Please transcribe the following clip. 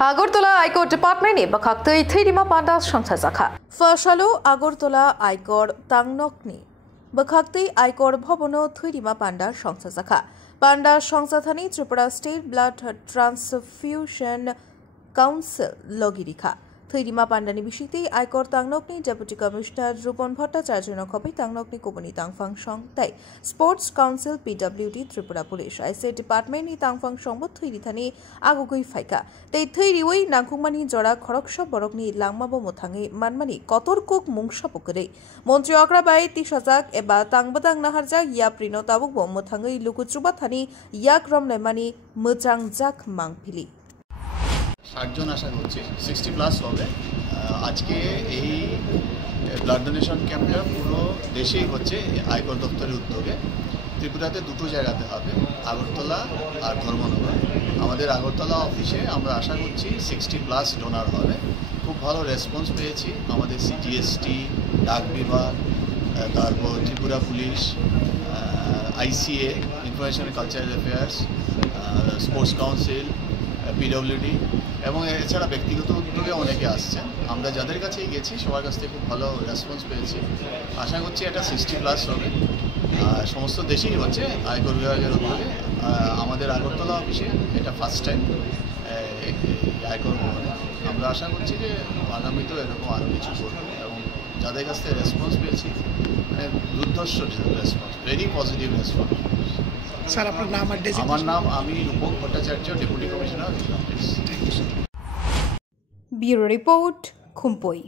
আগরতলা আয়কর ডিপার্টমেন্টে বাখাক্তই থৈরিমা পান্ডা সংস্থা শাখা ফসালো আগরতলা আয়কর তাংনকনি বাখাক্তই আয়কর ভবন থৈরিমা পান্ডা সংস্থা শাখা পান্ডা সংস্থাথানি Tripura state blood transfusion council লগিরিখা থৈরিমা পান্ডানি বিষয়তে আয়কর তাংনকনি ডেপুটি কমিশনার রূপন ভট্টাচার্য নখবে তাংনকনি কোপনি তাংফাং সং তাই sports council PWD Tripura police আইসে ডিপার্টমেন্ট তাংফাং সংবত থৈরিথানি আগুগই ফাইকা তাই থৈরিওই নাংখুংমানি জড়া খরকসব বরকনি লাংমাবো মোথাঙে মানমানি কতরকুক মুংসাপকরে মন্ত্রী অগ্রাবাই 30,000 এবা তাংবাদাং নাহারজা ইয়া প্রিনো তাবুক মোথাঙে লুকুচুবা থানি ইয়াক রমনাইমানি মোজাং জাক মাংফিলি 60 জন আশা করছি 60+ হবে। আজকে এই ব্লাড ডোনেশন ক্যাম্পটা পুরো দেশেই হচ্ছে আয়কর দপ্তরের উদ্যোগে। ত্রিপুরাতে দুটো জায়গাতে হবে, আগরতলা আর ধর্মনগর। আমাদের আগরতলা অফিসে আমরা আশা করছি 60+ ডোনার হবে। খুব ভালো রেসপন্স পেয়েছি। আমাদের সিজিএসটি, ডাক বিভাগ, তারপর Tripura police, আইসিএ, information cultural affairs, sports council, PWD এবং এছাড়া ব্যক্তিগত উদ্যোগে অনেকে আসছেন। আমরা যাদের কাছেই গেছি সবার কাছ থেকে খুব ভালো রেসপন্স পেয়েছি। আশা করছি এটা 60+ হবে। সমস্ত দেশেই হচ্ছে আয়কর বিভাগের উদ্যোগে। আমাদের আগরতলা অফিসে এটা ফার্স্ট টাইম আয়কর ভবনে। আমরা আশা করছি যে আগামীতেও এরকম আরও কিছু করবো এবং যাদের কাছ থেকে রেসপন্স পেয়েছি দুর্ধর্ষ response, very positive response. Sir আপনার নাম আর ডেজিগনেশন? আমার নাম আমি Rupak Bhattacharya, deputy commissioner. Bureau report খুম্পই।